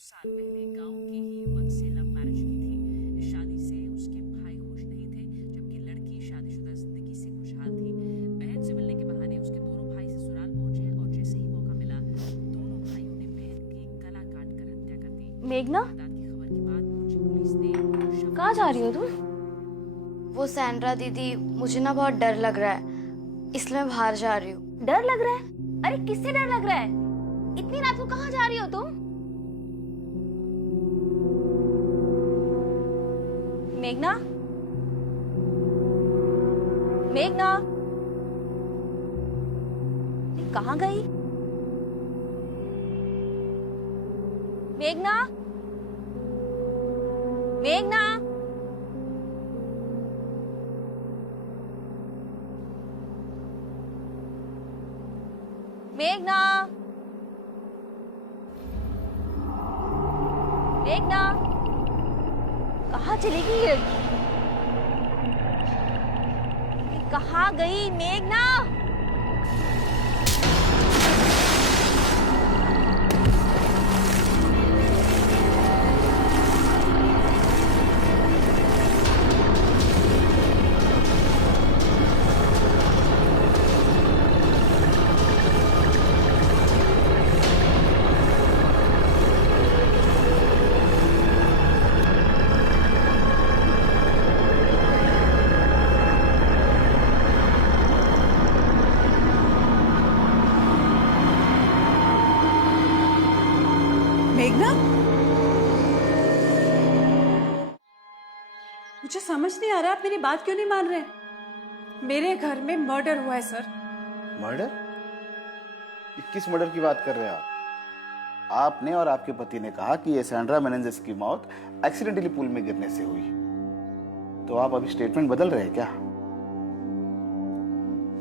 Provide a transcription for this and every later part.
साल पहले गांव के ही युवक से लव मैरिज की थी। इस शादी से उसके भाई खुश नहीं थे, जबकि लड़की शादीशुदा जिंदगी से खुशहाल थी। बहन से मिलने के बहाने उसके दोनों भाई ससुराल पहुंचे और जैसे ही मौका मिला दोनों भाइयों ने बहन की गला काट कर हत्या कर दी। मेघना, की खबर के बाद पुलिस ने कहाँ जा रही हो तुम? वो सैंड्रा दीदी, मुझे ना बहुत डर लग रहा है, इसलिए मैं बाहर जा रही हूँ। डर लग रहा है? अरे किससे डर लग रहा है? इतनी रात को कहाँ जा रही हो तुम? मेघना, मेघना, ये कहाँ गई? मेघना, मेघना, मेघना, मेघना, कहाँ चली गई ये? कहाँ गई मेघना? मेघना, मुझे समझ नहीं आ रहा आप मेरी बात क्यों नहीं मान रहे? मेरे घर में मर्डर हुआ है सर। मर्डर? किस मर्डर की बात कर रहे हैं आप? आपने और आपके पति ने कहा कि ये सैंड्रा मेनेंजेस की मौत एक्सीडेंटली पूल में गिरने से हुई। तो आप अभी स्टेटमेंट बदल रहे हैं क्या?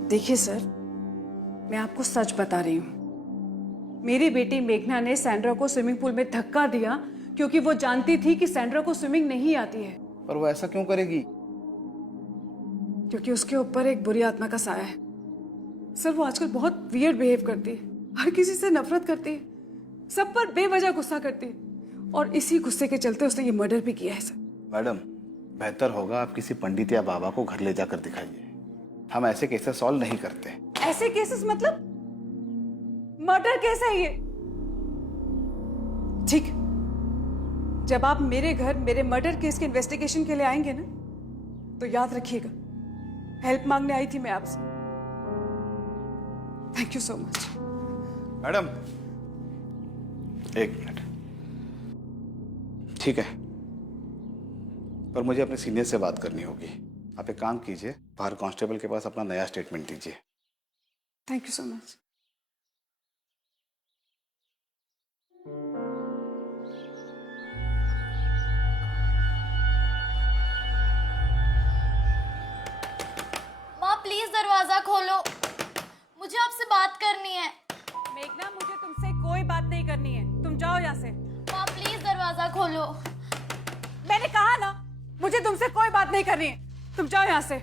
देखिए सर, मैं आपको सच बता रही हूँ। मेरी बेटी मेघना ने सैंड्रा को स्विमिंग पूल में धक्का दिया क्योंकि वो जानती थी कि सैंड्रा को स्विमिंग नहीं आती है। पर वो ऐसा क्यों करेगी? क्योंकि उसके ऊपर एक बुरी आत्मा का साया है। सर, वो आजकल बहुत वियर्ड बिहेव करती है, हर किसी से नफरत करती है, सब पर बेवजह गुस्सा करती है, और इसी गुस्से के चलते उसने ये मर्डर भी किया है सर। मैडम, बेहतर होगा आप किसी पंडित या बाबा को घर ले जाकर दिखाइए। हम ऐसे केसेस सॉल्व नहीं करते। ऐसे केसेस मतलब? मर्डर केस है ये। ठीक, जब आप मेरे घर मेरे मर्डर केस के इन्वेस्टिगेशन के लिए आएंगे ना, तो याद रखिएगा, हेल्प मांगने आई थी मैं आपसे। Thank you so much. Madam, एक मिनट। ठीक है, पर मुझे अपने सीनियर से बात करनी होगी। आप एक काम कीजिए, बाहर कांस्टेबल के पास अपना नया स्टेटमेंट दीजिए। Thank you so much. माँ प्लीज दरवाजा खोलो, मुझे आपसे बात करनी है। मेघना, मुझे तुमसे कोई बात नहीं करनी है, तुम जाओ यहाँ से। माँ प्लीज दरवाजा खोलो। मैंने कहा ना, मुझे तुमसे कोई बात नहीं करनी है, तुम जाओ यहाँ से।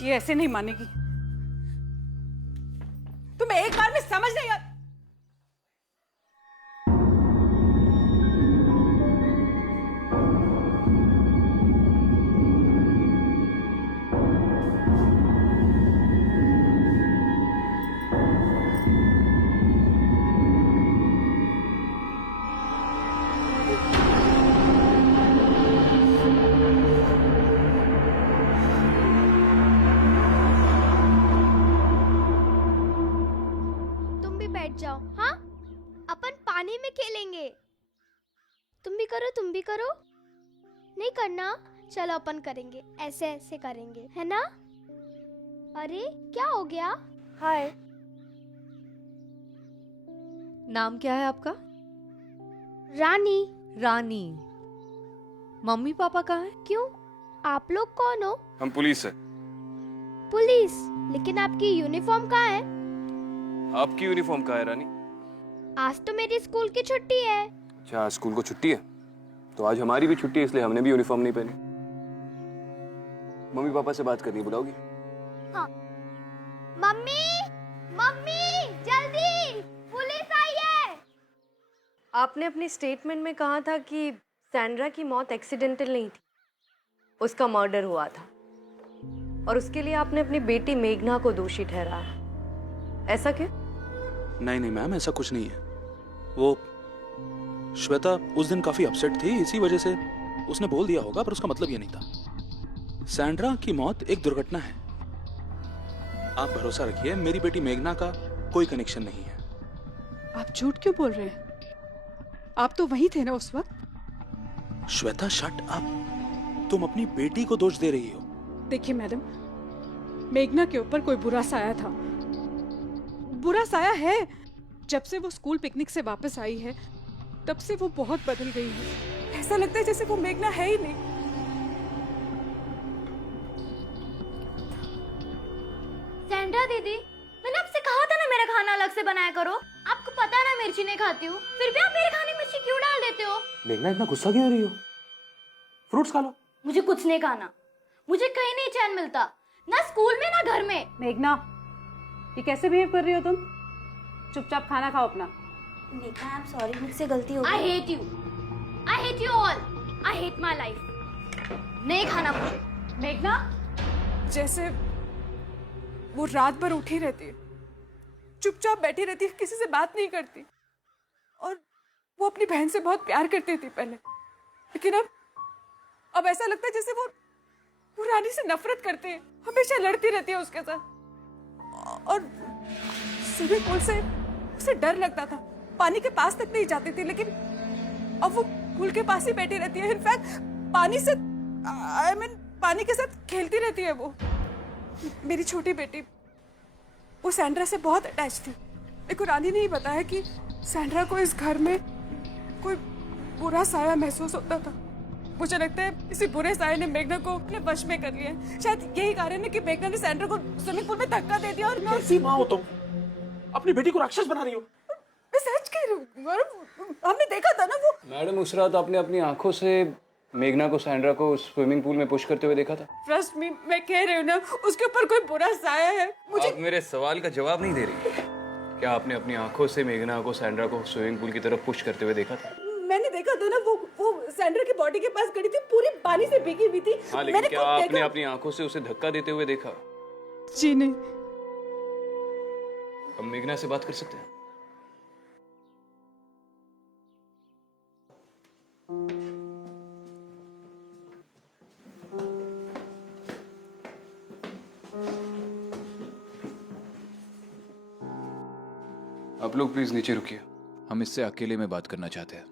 ये ऐसे नहीं मानेगी। तुम्हें एक बार में समझ नहीं आता। बैठ जाओ। हाँ, अपन पानी में खेलेंगे। तुम भी करो, तुम भी करो। नहीं करना? चलो अपन करेंगे, ऐसे ऐसे करेंगे, है ना? अरे क्या हो गया? हाय, नाम क्या है आपका? रानी। रानी। मम्मी पापा कहाँ हैं? क्यों, आप लोग कौन हो? हम पुलिस है। पुलिस? लेकिन आपकी यूनिफॉर्म कहाँ है? आपकी यूनिफॉर्म कहाँ है रानी? आज तो मेरी स्कूल की छुट्टी है। अच्छा, स्कूल को छुट्टी है? तो आज हमारी भी छुट्टी है, इसलिए हमने भी यूनिफॉर्म नहीं पहनी। मम्मी पापा से बात करनी, बुलाओगी? हाँ। मम्मी, मम्मी, जल्दी, पुलिस आई है। आपने अपनी स्टेटमेंट में कहा था कि सैंड्रा की मौत एक्सीडेंटल नहीं थी, उसका मर्डर हुआ था और उसके लिए आपने अपनी बेटी मेघना को दोषी ठहराया। ऐसा क्यों? नहीं नहीं मैम, ऐसा कुछ नहीं है। वो श्वेता उस दिन काफी अपसेट थी, इसी वजह से उसने बोल दिया होगा, पर उसका मतलब ये नहीं था। सैंड्रा की मौत एक दुर्घटना है। आप भरोसा रखिए, मेरी बेटी मेघना का कोई कनेक्शन नहीं है। आप झूठ क्यों बोल रहे हैं? आप तो वहीं थे ना उस वक्त। श्वेता शट अप, तुम अपनी बेटी को दोष दे रही हो। देखिए मैडम, मेघना के ऊपर कोई बुरा साया था, बुरा साया है। जब से वो स्कूल पिकनिक से वापस आई है तब से वो बहुत बदल गई है। ऐसा लगता है जैसे वो मेघना है ही नहीं। सैंड्रा दीदी, मैंने आपसे कहा था ना मेरा खाना अलग से बनाया करो। आपको पता है ना मिर्ची नहीं खाती हूँ, फिर भी आप मेरे खाने में मिर्ची क्यों डाल देते हो? मेघना इतना गुस्सा क्यों हो रही हो? फ्रूट्स खा लो। मुझे कुछ नहीं खाना, मुझे कहीं नहीं चैन मिलता, ना स्कूल में ना घर में। मेघना, ये कैसे बिहेव कर रही हो तुम? चुपचाप खाना खाओ अपना। मेघना, आई एम सॉरी, मुझसे गलती हो गई। I hate you, I hate you all, I hate my life. नहीं खाना मुझे। मेघना, जैसे वो रात भर उठी रहती है, चुपचाप बैठी रहती है, किसी से बात नहीं करती। और वो अपनी बहन से बहुत प्यार करती थी पहले, लेकिन अब ऐसा लगता है जैसे वो रानी से नफरत करते हैं, हमेशा लड़ती रहती है उसके साथ। और स्विमिंग पूल से उसे डर लगता था, पानी के पास तक नहीं जाती थी, लेकिन अब वो पूल के पास ही बैठी रहती है। इनफैक्ट पानी से पानी के साथ खेलती रहती है वो। मेरी छोटी बेटी वो सैंड्रा से बहुत अटैच थी। मेरे को रानी ने ही बताया कि सैंड्रा को इस घर में कोई बुरा साया महसूस होता था। मुझे लगता है इसी बुरे साये ने मेघना को अपने वश में कर लिया है। शायद यही कारण है कि मेघना ने सैंड्रा को स्विमिंग पूल में धक्का दे दिया। और कैसी माँ हो तुम? अपनी बेटी को राक्षस बना रही हो। मैं सच कह रही हूँ, हमने देखा था ना वो। मैडम, उस रात आपने अपनी आंखों से मेघना को सैंड्रा को स्विमिंग पूल में पुश करते हुए देखा था। ट्रस्ट मी, मैं कह रही हूँ ना, उसके ऊपर कोई बुरा साया है। आप मेरे सवाल का जवाब नहीं दे रही। क्या आपने अपनी आंखों से मेघना को सैंड्रा को स्विमिंग पूल की तरफ पुश करते हुए देखा था? मैंने देखा था ना, वो सैंड्रा की बॉडी के पास खड़ी थी, पूरी पानी से भीगी हुई थी। हाँ, लेकिन क्या आपने अपनी आंखों से उसे धक्का देते हुए देखा? जी नहीं। हम मेघना से बात कर सकते हैं? आप लोग प्लीज नीचे रुकिए, हम इससे अकेले में बात करना चाहते हैं।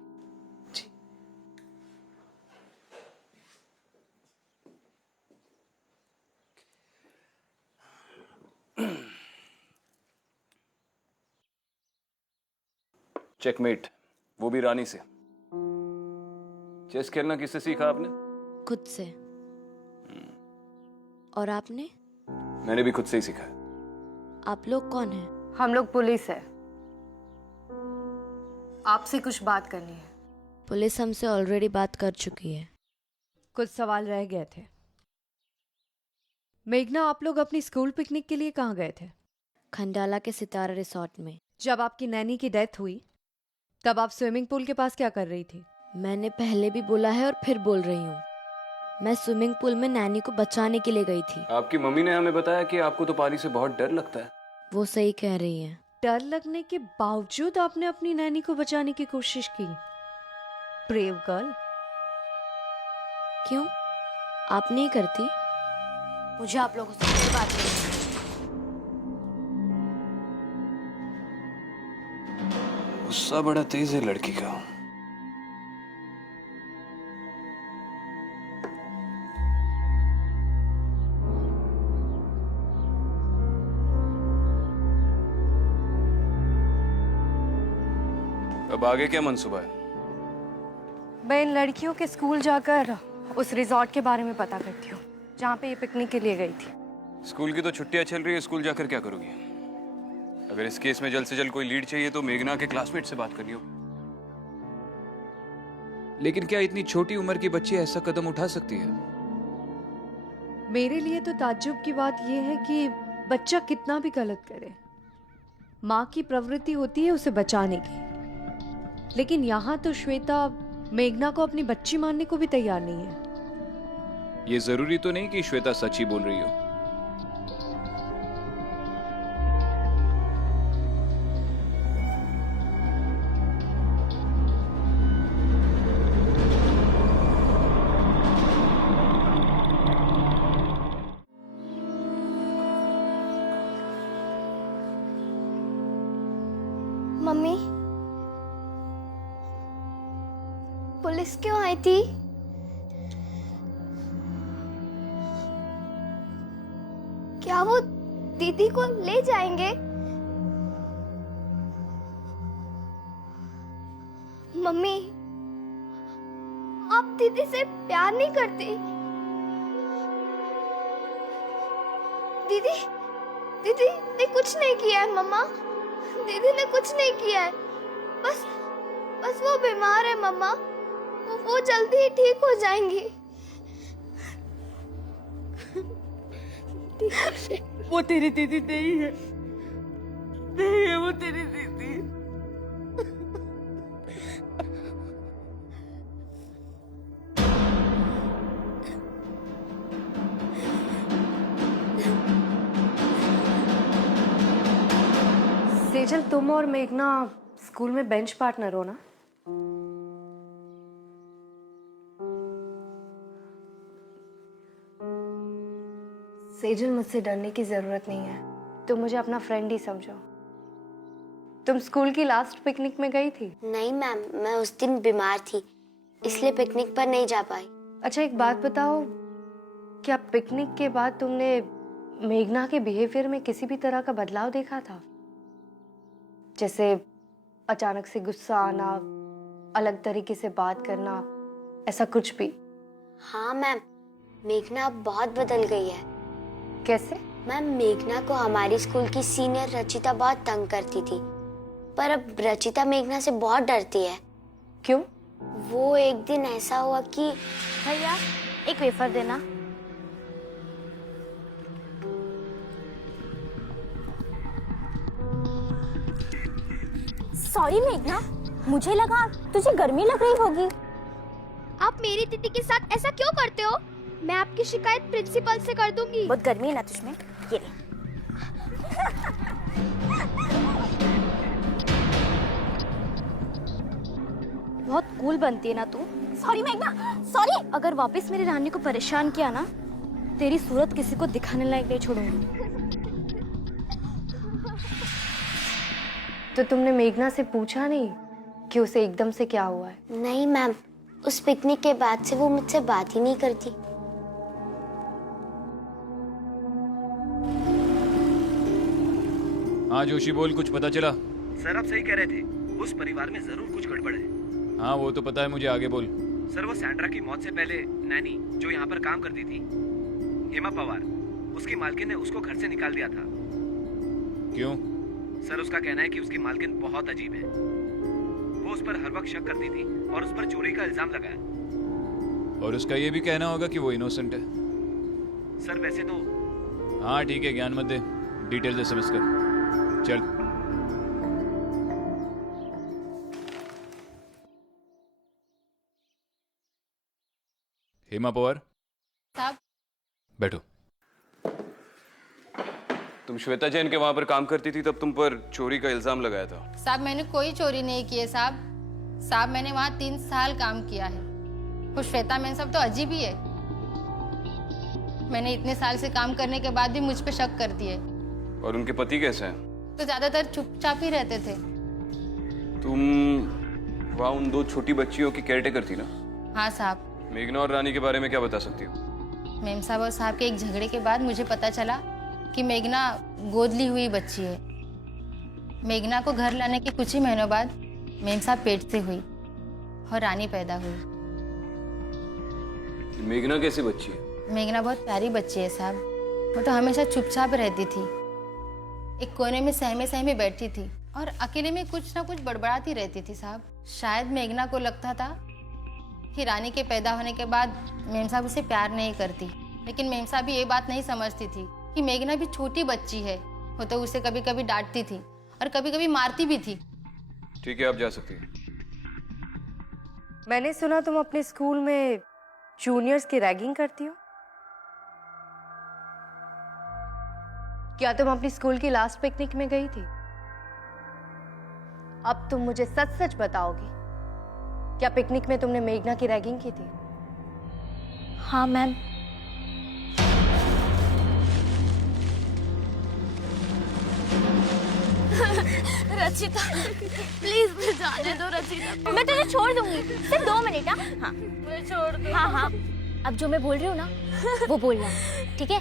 चेकमेट, वो भी रानी से। चेस खेलना किससे सीखा आपने? खुद से। और आपने? मैंने भी खुद से ही सीखा है। आप लोग कौन हैं? हम लोग पुलिस है, आपसे कुछ बात करनी है। पुलिस हमसे ऑलरेडी बात कर चुकी है। कुछ सवाल रह गए थे। मेघना, आप लोग अपनी स्कूल पिकनिक के लिए कहाँ गए थे? खंडाला के सितारा रिसोर्ट में। जब आपकी नैनी की डेथ हुई तब आप स्विमिंग पूल के पास क्या कर रही थी? मैंने पहले भी बोला है और फिर बोल रही हूँ, मैं स्विमिंग पूल में नैनी को बचाने के लिए गई थी। आपकी मम्मी ने हमें बताया कि आपको तो पानी से बहुत डर लगता है। वो सही कह रही है। डर लगने के बावजूद आपने अपनी नैनी को बचाने की कोशिश की। Brave girl. क्यों, आप नहीं करती? मुझे आप लोगों से कोई बात नहीं। गुस्सा बड़ा तेज है लड़की का। अब आगे क्या मंसूबा है? मैं इन लड़कियों के स्कूल जाकर उस रिजॉर्ट के बारे में पता करती हूँ जहाँ पे ये पिकनिक के लिए गई थी। स्कूल की तो छुट्टियां चल रही है, स्कूल जाकर क्या करोगी? अगर इस केस में जल्द से जल्द कोई लीड चाहिए तो मेघना के क्लासमेट से बात करनी होगी। लेकिन क्या इतनी छोटी उम्र की बच्ची ऐसा कदम उठा सकती है? मेरे लिए तो ताज्जुब की बात यह है कि बच्चा कितना भी गलत करे, माँ की प्रवृत्ति होती है उसे बचाने की। लेकिन यहाँ तो श्वेता मेघना को अपनी बच्ची मानने को भी तैयार नहीं है। ये जरूरी तो नहीं कि श्वेता सच ही बोल रही हो। मम्मी, पुलिस क्यों आई थी? क्या वो दीदी को ले जाएंगे? मम्मी, आप दीदी से प्यार नहीं करती? दीदी दीदी ने कुछ नहीं किया है मम्मा, दीदी ने कुछ नहीं किया है। बस बस वो बीमार है मम्मा, वो जल्दी ही ठीक हो जाएंगी। वो तेरी दीदी नहीं है, नहीं है वो तेरी दीदी। सेजल, तुम और मेघना स्कूल में बेंच पार्टनर हो ना? सेजल, मुझसे डरने की जरूरत नहीं है, तुम मुझे अपना फ्रेंड ही समझो। तुम स्कूल की लास्ट पिकनिक में गई थी? नहीं मैम, मैं उस दिन बीमार थी, इसलिए पिकनिक पर नहीं जा पाई। अच्छा, एक बात बताओ, क्या पिकनिक के बाद तुमने मेघना के बिहेवियर में किसी भी तरह का बदलाव देखा था? जैसे अचानक से गुस्सा आना, अलग तरीके से बात करना, ऐसा कुछ भी? हाँ मैम, मेघना अब बहुत बदल गई है। कैसे? मैम, मेघना को हमारी स्कूल की सीनियर रचिता बहुत तंग करती थी, पर अब रचिता मेघना से बहुत डरती है। क्यों? वो एक दिन ऐसा हुआ कि भैया एक वेफर देना। सॉरी मेघना, मुझे लगा तुझे गर्मी लग रही होगी। आप मेरी दीदी के साथ ऐसा क्यों करते हो? मैं आपकी शिकायत प्रिंसिपल से कर दूंगी। बहुत गर्मी है ना तुझमें, ये ले। बहुत कूल बनती है ना तू। सॉरी मेघना, सॉरी। अगर वापस मेरी रानी को परेशान किया ना, तेरी सूरत किसी को दिखाने लायक नहीं छोड़ूंगी। तो तुमने मेघना से पूछा नहीं कि उसे एकदम से क्या हुआ है? नहीं मैम, उस पिकनिक के बाद से वो मुझसे बात ही नहीं करती। हाँ जोशी बोल, कुछ पता चला? सर आप सही कह रहे थे, उस परिवार में जरूर कुछ गड़बड़ है। हाँ वो तो पता है मुझे, आगे बोल। सर वो सैंड्रा की मौत से पहले नैनी जो यहाँ पर काम करती थी, हेमा पवार, उसकी मालकिन ने उसको घर से निकाल दिया था। क्यों? सर उसका कहना है कि उसकी मालकिन बहुत अजीब है। वो उस पर हर वक्त शक करती थी और उस पर चोरी का इल्जाम लगाया। और उसका ये भी कहना होगा कि वो इनोसेंट है। सर वैसे तो हाँ ठीक है, ज्ञान मत दे, डिटेल्स एसएमएस कर। चल। हेमा पवार साहब, बैठो। तुम श्वेता जैन के वहां पर काम करती थी, तब तुम पर चोरी का इल्जाम लगाया था। साहब मैंने कोई चोरी नहीं की है साहब। साहब मैंने वहाँ 3 साल काम किया है। वो श्वेता मैन सब तो अजीब ही है। मैंने इतने साल से काम करने के बाद भी मुझ पे शक करती है। और उनके पति कैसे हैं? तो ज्यादातर चुपचाप ही रहते थे। तुम वहाँ उन 2 छोटी बच्चियों की केयरटेकर थी ना? हाँ साहब। मेघना और रानी के बारे में क्या बता सकती हो? मेम साहब और साहब के एक झगड़े के बाद मुझे पता चला कि मेघना गोद ली हुई बच्ची है। मेघना को घर लाने के कुछ ही महीनों बाद मेम साहब पेट से हुई और रानी पैदा हुई। मेघना कैसी बच्ची है? मेघना बहुत प्यारी बच्ची है साहब। वो तो हमेशा चुपचाप रहती थी, एक कोने में सहमे सहमे बैठती थी और अकेले में कुछ ना कुछ बड़बड़ाती रहती थी साहब। शायद मेघना को लगता था कि रानी के पैदा होने के बाद मेम साहब उसे प्यार नहीं करती, लेकिन मेम साहब भी ये बात नहीं समझती थी कि मेघना भी छोटी बच्ची है। वो तो उसे कभी कभी डांटती थी और कभी कभी मारती भी थी। ठीक है, आप जा सकती हैं। मैंने सुना तुम अपने स्कूल में जूनियर्स की रैगिंग करती हो। क्या तुम अपनी स्कूल की लास्ट पिकनिक में गई थी? अब तुम मुझे सच सच बताओगी, क्या पिकनिक में तुमने मेघना की रैगिंग की थी? हाँ मैम। रचिता प्लीज मुझे जाने दो रचिता। मैं तुझे छोड़ दूंगी, सिर्फ 2 मिनट। हाँ मुझे छोड़ दो। हाँ हाँ, अब जो मैं बोल रही हूँ ना वो बोलना, ठीक है?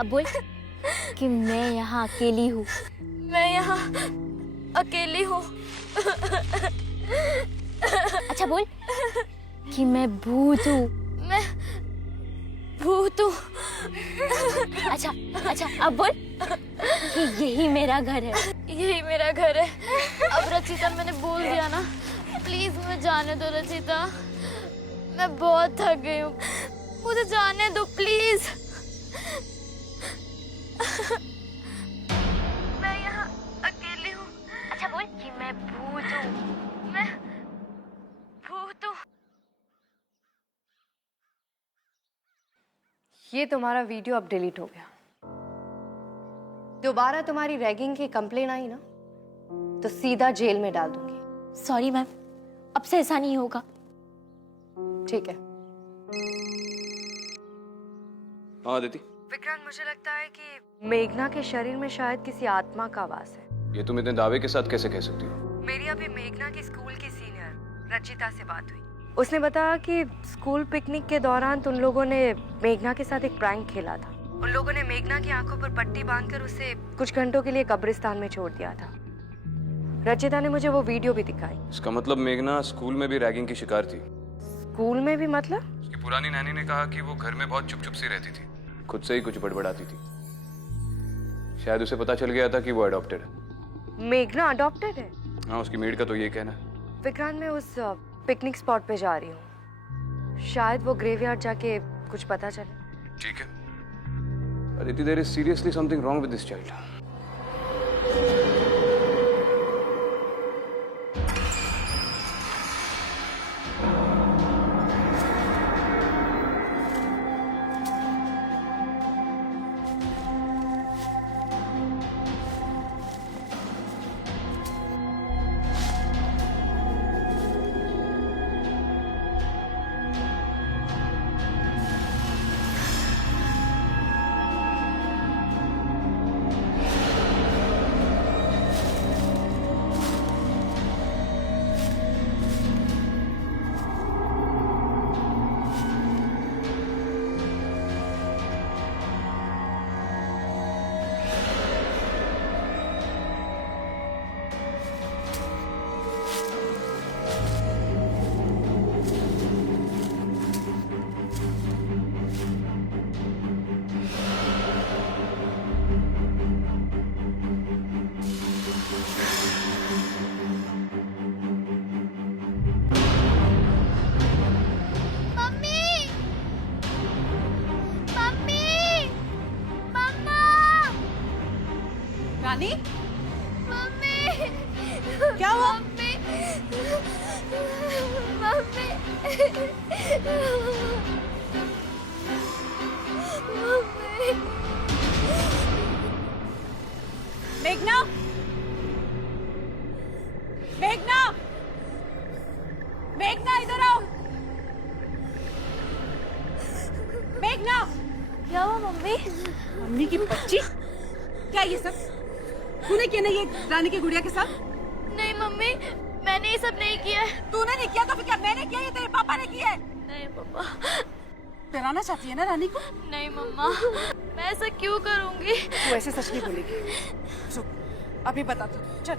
अब बोल कि मैं यहाँ अकेली हूँ। मैं यहाँ अकेली हूँ। अच्छा बोल कि मैं भूत हूँ। मैं भूत हूँ। अच्छा अच्छा अब बोल कि यही मेरा घर है। यही मेरा घर है। अब रचिता मैंने बोल दिया ना, प्लीज मुझे जाने दो रचिता, मैं बहुत थक गई हूँ, मुझे जाने दो प्लीज। मैं यहाँ अकेली हूँ। अच्छा बोल कि मैं भूत हूँ। मैं भूत हूँ। ये तुम्हारा वीडियो अब डिलीट हो गया। दोबारा तुम्हारी रैगिंग की कंप्लेन आई ना तो सीधा जेल में डाल दूंगी। सॉरी मैम, अब से ऐसा नहीं होगा। ठीक है। हाँ दीदी। विक्रांत, मुझे लगता है कि मेघना के शरीर में शायद किसी आत्मा का वास है। ये तुम इतने दावे के साथ कैसे कह सकती हो? मेरी अभी मेघना की स्कूल की सीनियर रचिता से बात हुई। उसने बताया कि स्कूल पिकनिक के दौरान तुम लोगों ने मेघना के साथ एक प्रैंक खेला था। उन लोगों ने मेघना की आंखों पर पट्टी बांधकर उसे कुछ घंटों के लिए कब्रिस्तान में छोड़ दिया था। रचिता ने मुझे वो वीडियो भी दिखाई। इसका मतलब मेघना स्कूल में भी रैगिंग की शिकार थी? स्कूल में भी मतलब? उसकी पुरानी नैनी ने कहा कि वो घर में बहुत चुप चुप सी रहती थी, खुद से ही कुछ बड़बड़ाती थी। शायद उसे पता चल गया था कि वो अडॉप्टेड है। मेघना अडॉप्टेड है? हाँ, उसकी मेड का तो यही कहना है। विक्रांत, मैं उस पिकनिक स्पॉट पे जा रही हूँ, शायद वो ग्रेवयार्ड जाके कुछ पता चले। ठीक है। Aditi, there is seriously something wrong with this child. Rani, mummy, क्या हुआ? Mummy, mummy, mummy. मेघना, मेघना, मेघना इधर आओ। मेघना, क्या हुआ मम्मी? मम्मी की बच्ची, क्या ये सब तूने किया ना ये रानी की गुड़िया के साथ? नहीं मम्मी, मैंने ये सब नहीं किया है। तूने नहीं किया तो फिर क्या मैंने किया? ये तेरे पापा ने किया है। नहीं पापा। डराना चाहती है ना रानी को? नहीं मम्मा, मैं ऐसा क्यों करूंगी? तू ऐसे सच नहीं बोलेगी। रुक, अभी बता तू। चल।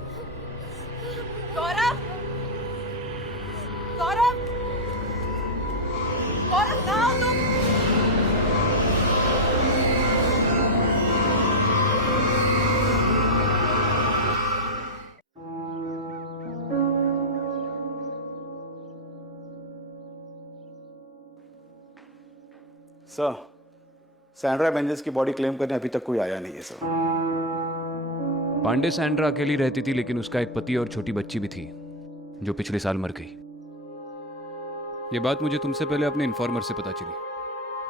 गौरव, गौरव, गौरव कहाँ हो तुम? सर, सैंड्रा मेंजेस की बॉडी क्लेम करने अभी तक कोई आया नहीं है सर। पांडे सैंड्रा अकेली रहती थी, लेकिन उसका एक पति और छोटी बच्ची भी थी जो पिछले साल मर गई। ये बात मुझे तुमसे पहले अपने इन्फॉर्मर से पता चली,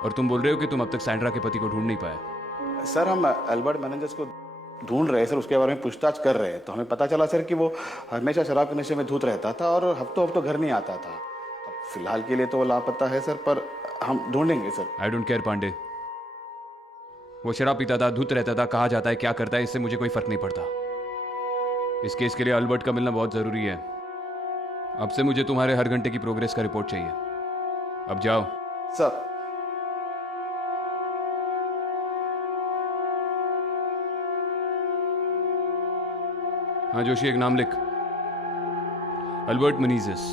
और तुम बोल रहे हो कि तुम अब तक सैंड्रा के पति को ढूंढ नहीं पाए। सर हम अल्बर्ट मेनेंजेस को ढूंढ रहे हैं सर, उसके बारे में पूछताछ कर रहे हैं। तो हमें पता चला सर कि वो हमेशा शराब के नशे में धुत रहता था और हफ्तों हफ्तों घर नहीं आता था। अब फिलहाल के लिए तो वो लापता है सर, पर हम ढूंढेंगे sir. I don't care Pandey, वो शराब पीता था, धुत रहता था, कहाँ जाता है, क्या करता है, इससे मुझे कोई फर्क नहीं पड़ता। इस केस के लिए अल्बर्ट का मिलना बहुत जरूरी है। अब से मुझे तुम्हारे हर घंटे की प्रोग्रेस का रिपोर्ट चाहिए। अब जाओ सर। हाँ जोशी, एक नाम लिख, अल्बर्ट मेनेंजेस।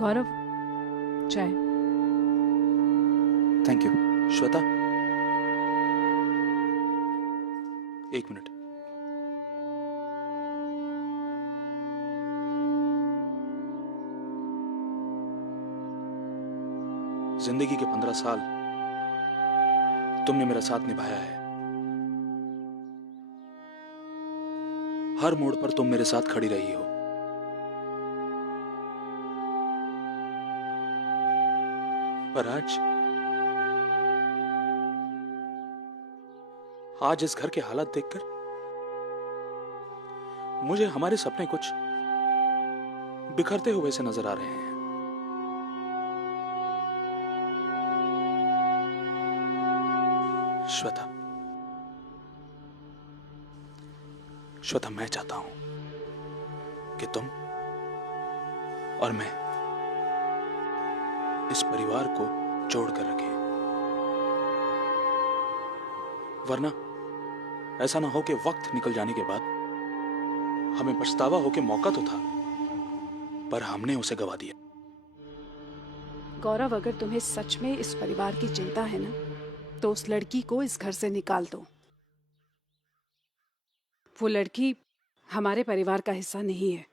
गौरव, चाय। Thank you. श्वेता, एक मिनट। जिंदगी के 15 साल तुमने मेरा साथ निभाया है। हर मोड़ पर तुम मेरे साथ खड़ी रही हो। पर आज इस घर के हालात देखकर मुझे हमारे सपने कुछ बिखरते हुए से नजर आ रहे हैं। श्वेता, श्वेता, मैं चाहता हूं कि तुम और मैं इस परिवार को जोड़कर रखें, वरना ऐसा ना हो कि वक्त निकल जाने के बाद हमें पछतावा हो कि मौका तो था पर हमने उसे गवा दिया। गौरव, अगर तुम्हें सच में इस परिवार की चिंता है ना, तो उस लड़की को इस घर से निकाल दो। वो लड़की हमारे परिवार का हिस्सा नहीं है।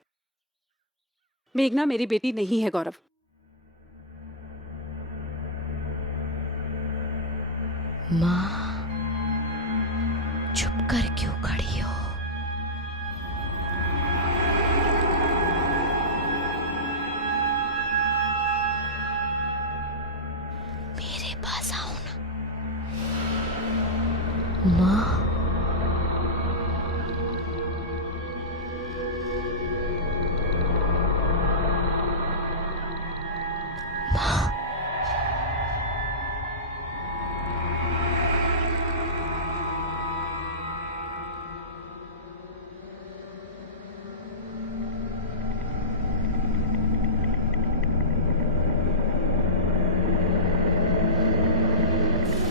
मेघना मेरी बेटी नहीं है गौरव। माँ, चुप कर क्यों खड़ी हो? मेरे पास आओ ना। माँ,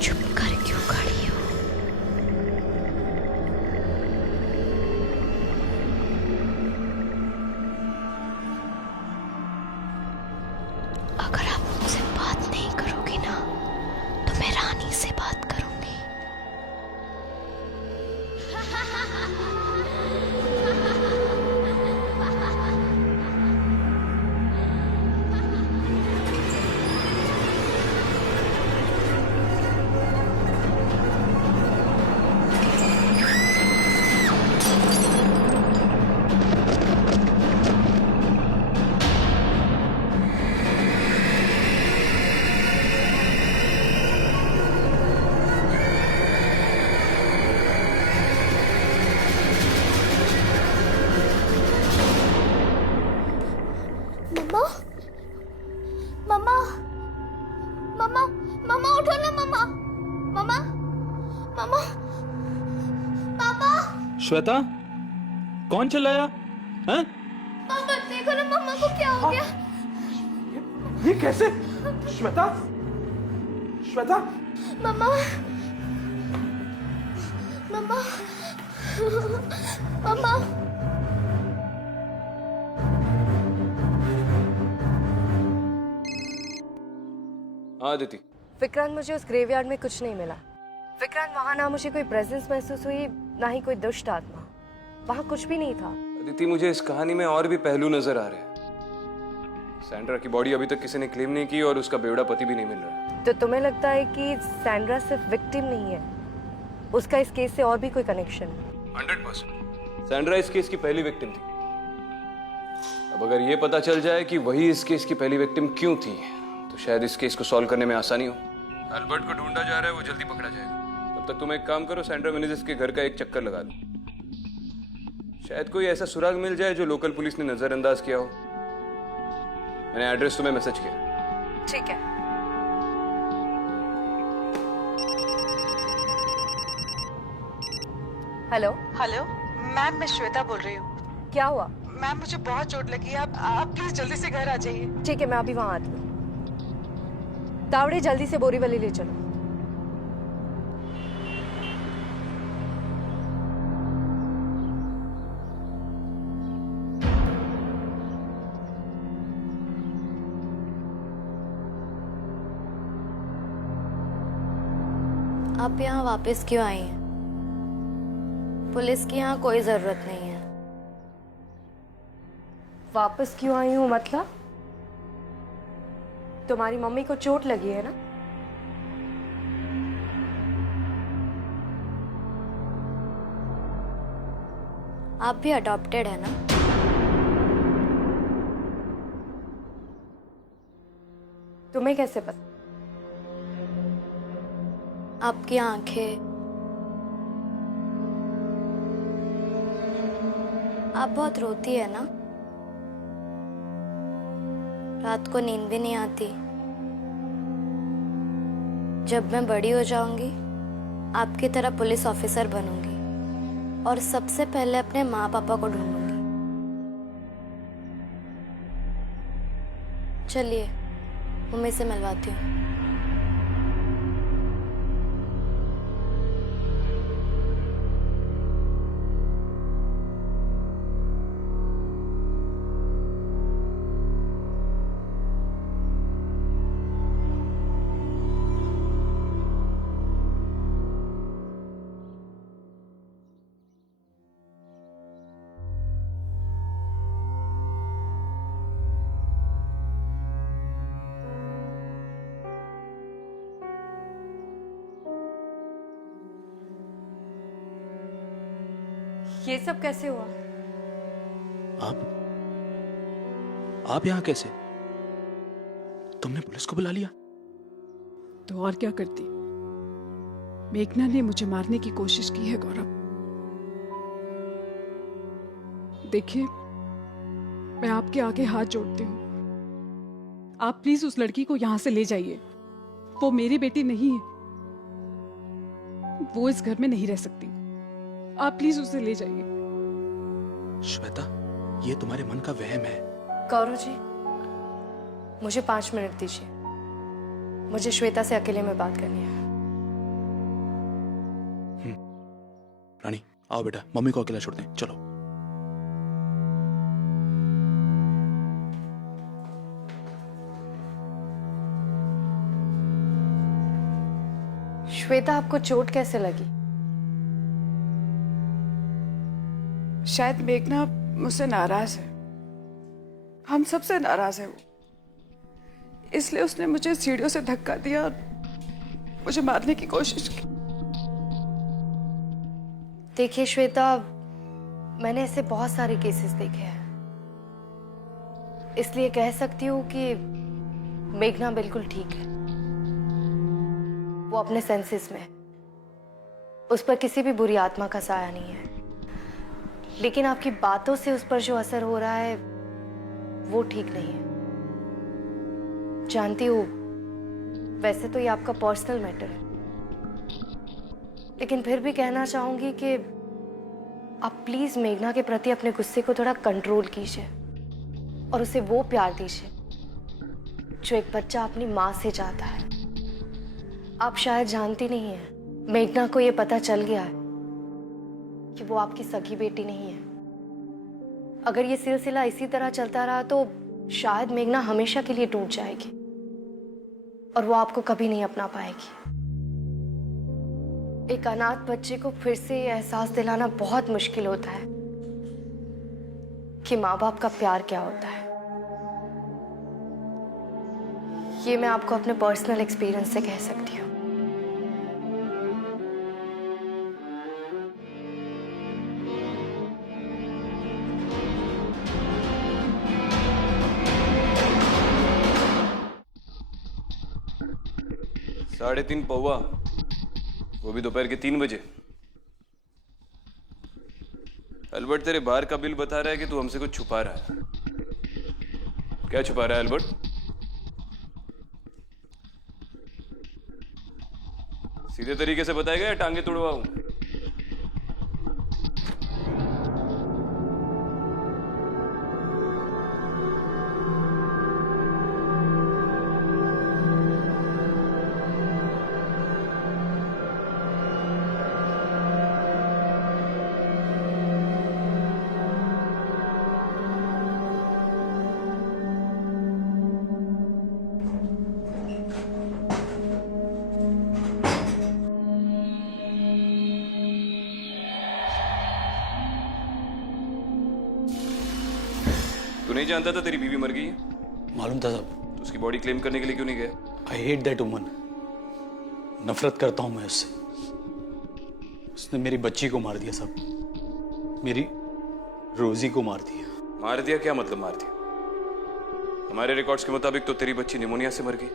चुप कर क्यों खड़ी हो? अगर आप मुझसे बात नहीं करोगी ना, तो मैं रानी से बात करूंगी। मम्मा, मम्मा, मम्मा, मम्मा उठो ना मम्मा, मम्मा, मम्मा, पापा। श्वेता, कौन चिल्लाया? हैं? पापा देखो ना मम्मा को क्या हो गया। ये कैसे? श्वेता, श्वेता, मम्मा, मम्मा, मम्मा, हाँ अदिति। विक्रांत, मुझे उस ग्रेवयार्ड में कुछ नहीं मिला। विक्रांत, वहाँ ना मुझे कोई प्रेजेंस महसूस हुई, ना ही कोई दुष्ट आत्मा। वहाँ कुछ भी नहीं था। अदिति, मुझे इस कहानी में और भी पहलू नजर आ रहे हैं। सैंड्रा की बॉडी अभी तक किसी ने क्लेम नहीं की और उसका बेवड़ा पति भी नहीं मिल रहा है। तो तुम्हें लगता है कि सैंड्रा सिर्फ विक्टिम नहीं है, उसका इस केस से और भी कोई कनेक्शन है? 100%। सैंड्रा इस केस की पहली विक्टिम थी। अब अगर ये पता चल जाए कि वही इस केस की पहली विक्टिम क्यों थी, तो शायद इस केस को सॉल्व करने में आसानी हो। अल्बर्ट को ढूंढा जा रहा है, वो जल्दी पकड़ा जाएगा। तब तक तुम एक काम करो, सैंड्रा मेनेजेस के घर का एक चक्कर लगा दो। शायद कोई ऐसा सुराग मिल जाए जो लोकल पुलिस ने नजरअंदाज किया हो। मैंने एड्रेस तुम्हें मैसेज किया। ठीक है। हेलो हेलो मैम, मैं श्वेता बोल रही हूँ। क्या हुआ? मैम, मुझे बहुत चोट लगी है। आप प्लीज जल्दी से घर आ जाइए। ठीक है, मैं अभी वहां आती हूँ। तावड़े, जल्दी से बोरीवली ले चलो। आप यहाँ वापस क्यों आई हैं? पुलिस की यहाँ कोई जरूरत नहीं है। वापस क्यों आई हूँ मतलब? तुम्हारी मम्मी को चोट लगी है ना? आप भी अडॉप्टेड है ना? तुम्हें कैसे पता? आपकी आंखें, आप बहुत रोती है ना? रात को नींद भी नहीं आती। जब मैं बड़ी हो जाऊंगी, आपकी तरह पुलिस ऑफिसर बनूंगी और सबसे पहले अपने माँ पापा को ढूंढूंगी। चलिए, मम्मी से मिलवाती हूँ। ये सब कैसे हुआ? आप यहाँ कैसे? तुमने पुलिस को बुला लिया? तो और क्या करती? मेघना ने मुझे मारने की कोशिश की है गौरव। देखिए, मैं आपके आगे हाथ जोड़ती हूँ। आप प्लीज उस लड़की को यहाँ से ले जाइए। वो मेरी बेटी नहीं है। वो इस घर में नहीं रह सकती। आप प्लीज उसे ले जाइए। श्वेता, ये तुम्हारे मन का वहम है। गौरव जी, मुझे 5 मिनट दीजिए। मुझे श्वेता से अकेले में बात करनी है। रानी, आओ बेटा, मम्मी को अकेला छोड़ दें। चलो। श्वेता, आपको चोट कैसे लगी? शायद मेघना मुझसे नाराज है। हम सबसे नाराज है वो। इसलिए उसने मुझे सीढ़ियों से धक्का दिया और मुझे मारने की कोशिश की। देखिए श्वेता, मैंने ऐसे बहुत सारे केसेस देखे हैं, इसलिए कह सकती हूँ कि मेघना बिल्कुल ठीक है। वो अपने सेंसेस में है। उस पर किसी भी बुरी आत्मा का साया नहीं है। लेकिन आपकी बातों से उस पर जो असर हो रहा है वो ठीक नहीं है। जानती हूँ, वैसे तो ये आपका पर्सनल मैटर है, लेकिन फिर भी कहना चाहूंगी कि आप प्लीज मेघना के प्रति अपने गुस्से को थोड़ा कंट्रोल कीजिए और उसे वो प्यार दीजिए जो एक बच्चा अपनी माँ से चाहता है। आप शायद जानती नहीं है, मेघना को ये पता चल गया है कि वो आपकी सगी बेटी नहीं है। अगर ये सिलसिला इसी तरह चलता रहा तो शायद मेघना हमेशा के लिए टूट जाएगी। और वो आपको कभी नहीं अपना पाएगी। एक अनाथ बच्चे को फिर से ये एहसास दिलाना बहुत मुश्किल होता है कि माँ बाप का प्यार क्या होता है। ये मैं आपको अपने पर्सनल एक्सपीरियंस से कह सकती हूँ। साढ़े 3 पौवा, वो भी दोपहर के 3 बजे। अल्बर्ट, तेरे बार का बिल बता रहा है कि तू हमसे कुछ छुपा रहा है। क्या छुपा रहा है अल्बर्ट? सीधे तरीके से बताएगा या टांगे तुड़वाऊं? तू नहीं जानता था तेरी बीवी मर गई है? मालूम था साहब। तो उसकी बॉडी क्लेम करने के लिए क्यों नहीं गया? I hate that woman. नफरत करता हूं मैं उससे। उसने मेरी बच्ची को मार दिया साहब, मेरी रोजी को मार दिया। मार दिया? क्या मतलब मार दिया? हमारे रिकॉर्ड्स के मुताबिक तो तेरी बच्ची निमोनिया से मर गई।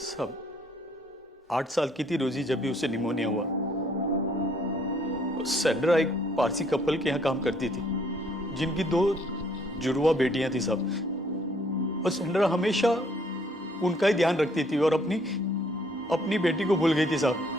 सब 8 साल की थी रोजी जब भी उसे निमोनिया हुआ। सैंड्रा एक पारसी कपल के यहाँ काम करती थी जिनकी 2 जुड़वा बेटियां थी सब। और सैंड्रा हमेशा उनका ही ध्यान रखती थी और अपनी बेटी को भूल गई थी साहब।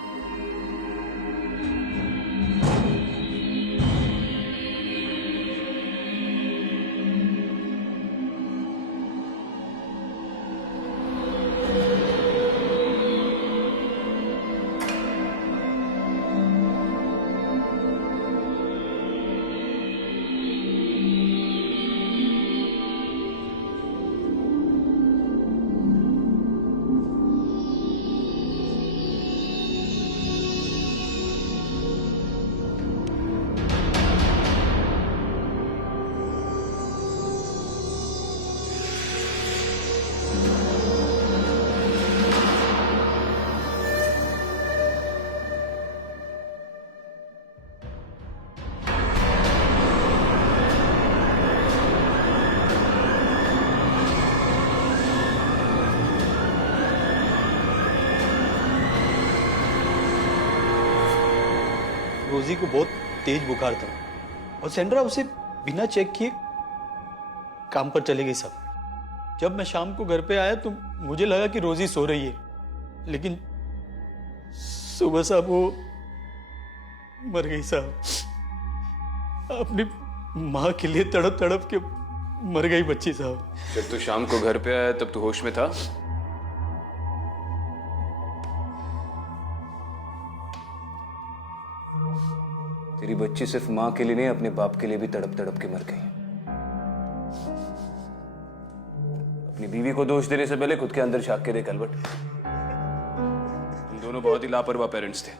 रोजी को बहुत तेज बुखार था और सैंड्रा उसे बिना चेक किए काम पर चली गई साहब। जब मैं शाम को घर पे आया तो मुझे लगा कि रोजी सो रही है, लेकिन सुबह साहब वो मर गई साहब। अपनी माँ के लिए तड़प तड़प के मर गई बच्ची साहब। जब तू शाम को घर पे आया तब तू होश में था? तेरी बच्ची सिर्फ माँ के लिए नहीं, अपने बाप के लिए भी तड़प तड़प के मर गई। अपनी बीवी को दोष देने से पहले खुद के अंदर झांक के देख अल्बर्ट। हम दोनों बहुत ही लापरवाह पेरेंट्स थे।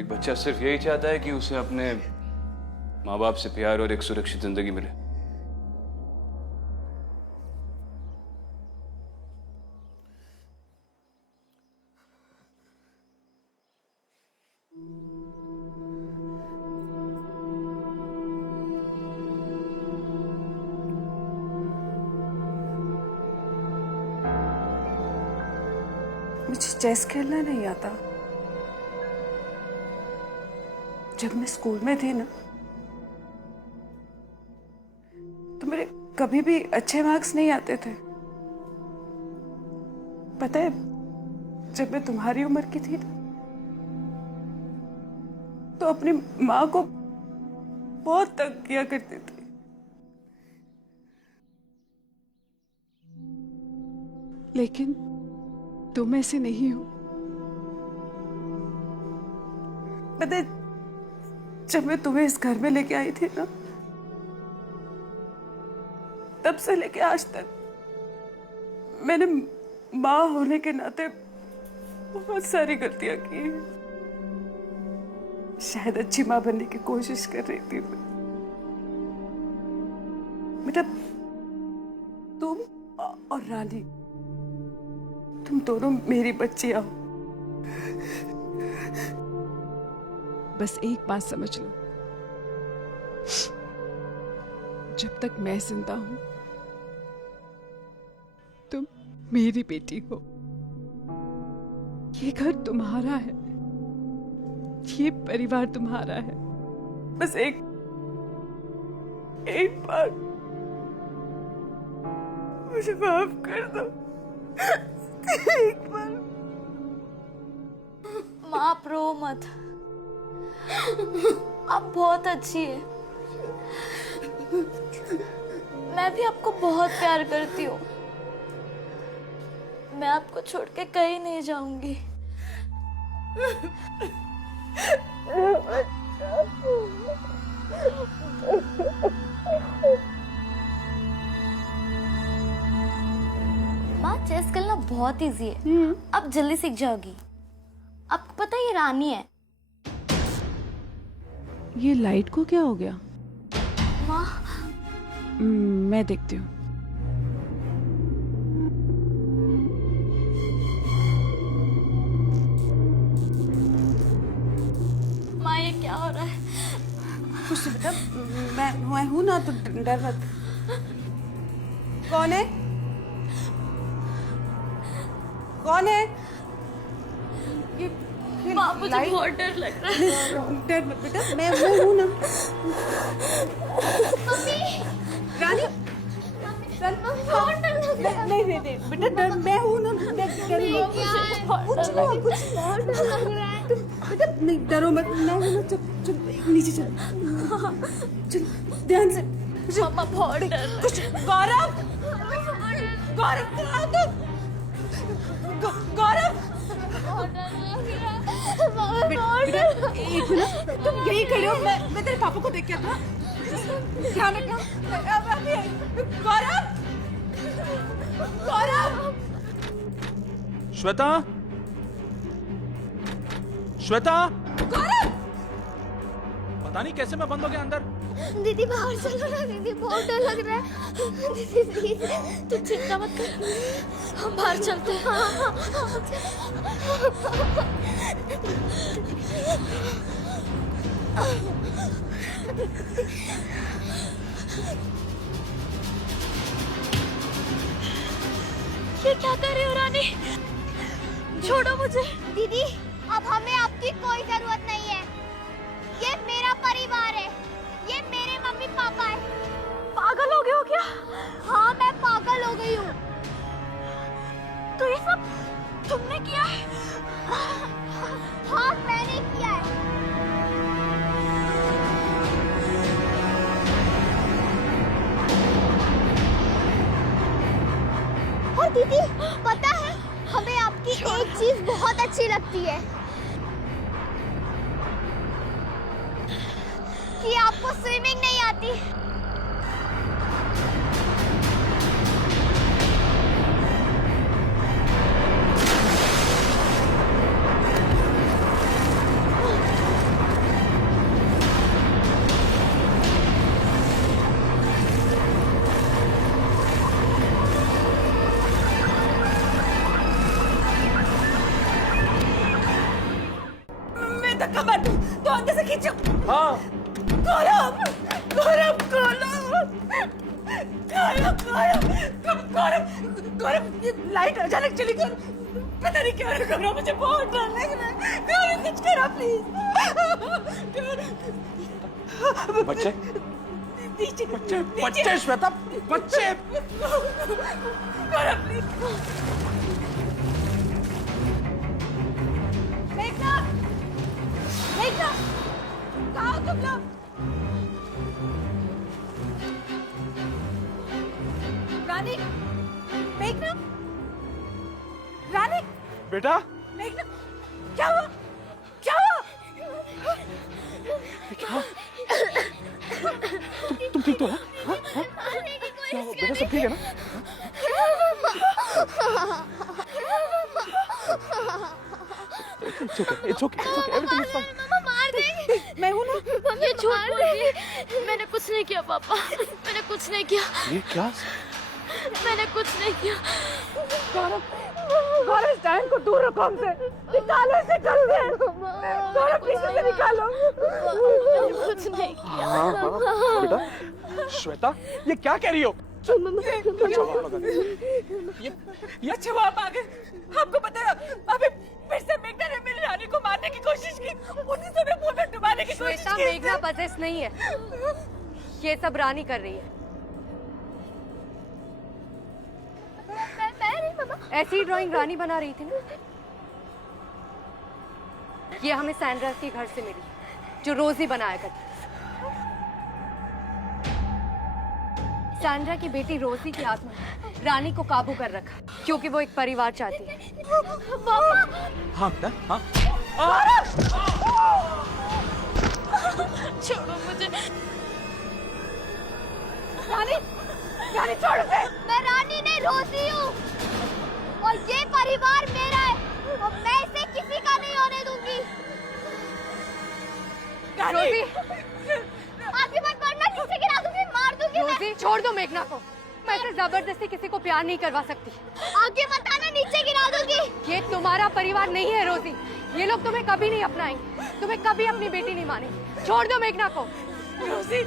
एक बच्चा सिर्फ यही चाहता है कि उसे अपने माँ बाप से प्यार और एक सुरक्षित जिंदगी मिले। मुझे चेस खेलना नहीं आता। जब मैं स्कूल में थी ना तो मेरे कभी भी अच्छे मार्क्स नहीं आते थे। पता है, जब मैं तुम्हारी उम्र की थी ना तो अपनी माँ को बहुत तंग किया करती थी। लेकिन तुम ऐसे नहीं हो। पता है, जब मैं तुम्हें इस घर में लेके आई थी ना, तब से लेके आज तक मैंने माँ होने के नाते बहुत सारी गलतियां की हैं। शायद अच्छी माँ बनने की कोशिश कर रही थी मैं। बेटा, तुम और रानी, तुम दोनों मेरी बच्चियां हो। बस एक बात समझ लो, जब तक मैं जिंदा हूं तुम मेरी बेटी हो। ये घर तुम्हारा है, ये परिवार तुम्हारा है। बस एक बार मुझे माफ कर दो। एक बार। माँ आप रो मत, आप बहुत अच्छी है। मैं भी आपको बहुत प्यार करती हूँ। मैं आपको छोड़ के कहीं नहीं जाऊंगी। माँ, चेस खेलना बहुत इजी है, आप जल्दी सीख जाओगी। आपको पता है ये रानी है। ये लाइट को क्या हो गया? माँ मैं देखती हूँ। माँ ये क्या हो रहा है? कुछ बेटा, मैं हूं ना, तो डर मत। कौन है? कौन है? माँ मुझे बहुत डर लग रहा है। डर मत बेटा, मैं हूं ना। रानी, नहीं बेटा, डर मैं हूं ना। बेटा नहीं, डरो मत। मैं हूं ना। चल नीचे चल ध्यान से। मामा बहुत डर रहा है। कुछ गौरव, कहाँ तुम? गौरव, बेटा एक मिनट, तुम यही खड़े हो। मैं तेरे पापा को देख के आता। ध्यान रखना। गौरव, श्वेता, श्वेता, गौरव, पता नहीं कैसे मैं बंद हो गया अंदर। दीदी बाहर चलो ना, दीदी बहुत डर लग रहा है। दीदी प्लीज, तू चिंता मत कर, हम बाहर चलते हैं। ये क्या कर रही हो रानी? छोड़ो मुझे। दीदी अब हमें आपकी कोई जरूरत नहीं है। ये मेरा परिवार है, ये मेरे मम्मी पापा है। पागल हो गए हो क्या? हाँ मैं पागल हो गई हूँ। तो ये सब तुमने किया है? हाँ मैंने किया है। और दीदी पता है, हमें आपकी एक चीज बहुत अच्छी लगती है, कि आपको स्विमिंग नहीं आती। मैं धक्का मार दूं तो अंदर से खींचो। हाँ गौरव, गौरव, गौरव, ये लाइट अचानक चली गई। पता नहीं क्या कर रहा, मुझे बहुत डर लग रहा है। गौरव कुछ करो प्लीज। बच्चे, नीचे, बच्चे श्वेता, बच्चे। गौरव प्लीज। मेघना, कहाँ हो तुम लोग? रानी, मेघना, रानी, बेटा, मेघना, क्या हुआ? क्या हुआ? तुम ठीक तो हो? हाँ? क्या हुआ? बेटा सब ठीक है ना? It's okay. It's okay. Everything is fine. मामा मार देंगे। मैं हूं ना। ये झूठ बोल रही है। मैंने कुछ नहीं किया पापा, मैंने कुछ नहीं किया। ये क्या? मैंने कुछ नहीं किया। गौरव स्टैंड को दूर रखो हमसे। निकालो इसे घर से। गौरव पीछे से निकालो। कुछ नहीं किया। हाँ बेटा श्वेता ये क्या कह रही हो? ये अच्छा वो आप आ गए। आपको पता है अभी फिर से मेघना ने मेरी रानी को मारने की कोशिश की। उसी समय पूल में डुबाने की कोशिश की। श्वेता मेघना पजेस नहीं है, ये सब रानी कर रही है। ऐसी ड्राइंग रानी बना रही थी ना। ये हमें सैंड्रा के घर से मिली, जो रोजी बनाया करती। सैंड्रा की बेटी रोजी की आत्मा ने रानी को काबू कर रखा, क्योंकि वो एक परिवार चाहती है। हाँ बेटा हाँ। छोड़ो मुझे। रानी छोड़ दे। मैं रानी नहीं रोजी हूँ और ये परिवार मेरा है और मैं इसे किसी का नहीं होने दूंगी। रोजी आगे मत बढ़ना, नीचे गिरा दूंगी, मार दूंगी। रोजी छोड़ दो मेघना को। मैं ऐसे जबरदस्ती किसी को प्यार नहीं करवा सकती। आगे मत आना, नीचे गिरा दूंगी। ये तुम्हारा परिवार नहीं है रोजी। ये लोग तुम्हें कभी नहीं अपनाएंगे, तुम्हें कभी अपनी बेटी नहीं मानेंगे। छोड़ दो मेघना को। रोजी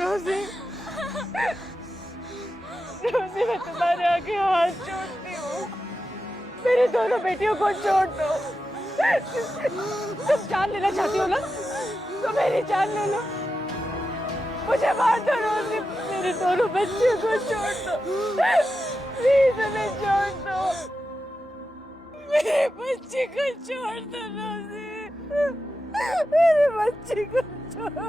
रोजी रोजी मैं तुम्हारे आगे हाथ जोड़ती हूँ। मेरी दोनों बेटियों को छोड़ दो। तुम जान लेना चाहती हो ना, तो मेरी जान ले लो। मुझे मार दो रोजी, मेरे दोनों बच्चों को छोड़ दो। प्लीज उन्हें छोड़ दो। मेरे बच्चे को छोड़ दो रोजी, मेरे बच्चे को छोड़ दो।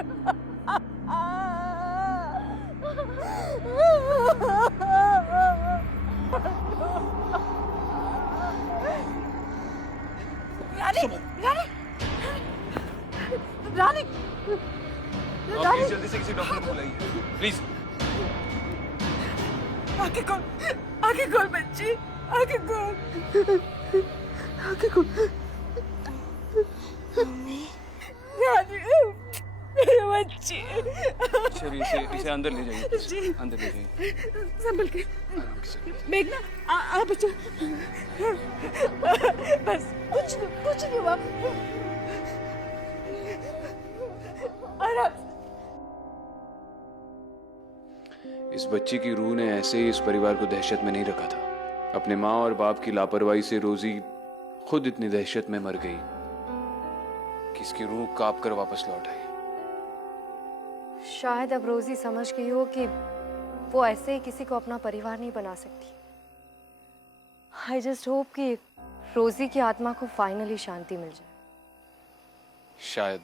रानी प्लीज जल्दी से किसी डॉक्टर को बुलाइए प्लीज। आगे खोल बच्ची, आगे खोल, आगे खोल। रानी मेरे बच्चे। चलिए इसे अंदर ले जाइए, अंदर ले जाइए। संभल के। मेघना आ बच्चों। बस कुछ नहीं हुआ। इस बच्ची की रूह ने ऐसे ही इस परिवार को दहशत में नहीं रखा था। अपने माँ और बाप की लापरवाही से रोजी खुद इतनी दहशत में मर गई कि इसकी रूह कांप कर वापस लौट आई। शायद अब रोजी समझ गई हो कि वो ऐसे ही किसी को अपना परिवार नहीं बना सकती। आई जस्ट होप कि रोजी की आत्मा को फाइनली शांति मिल जाए। शायद।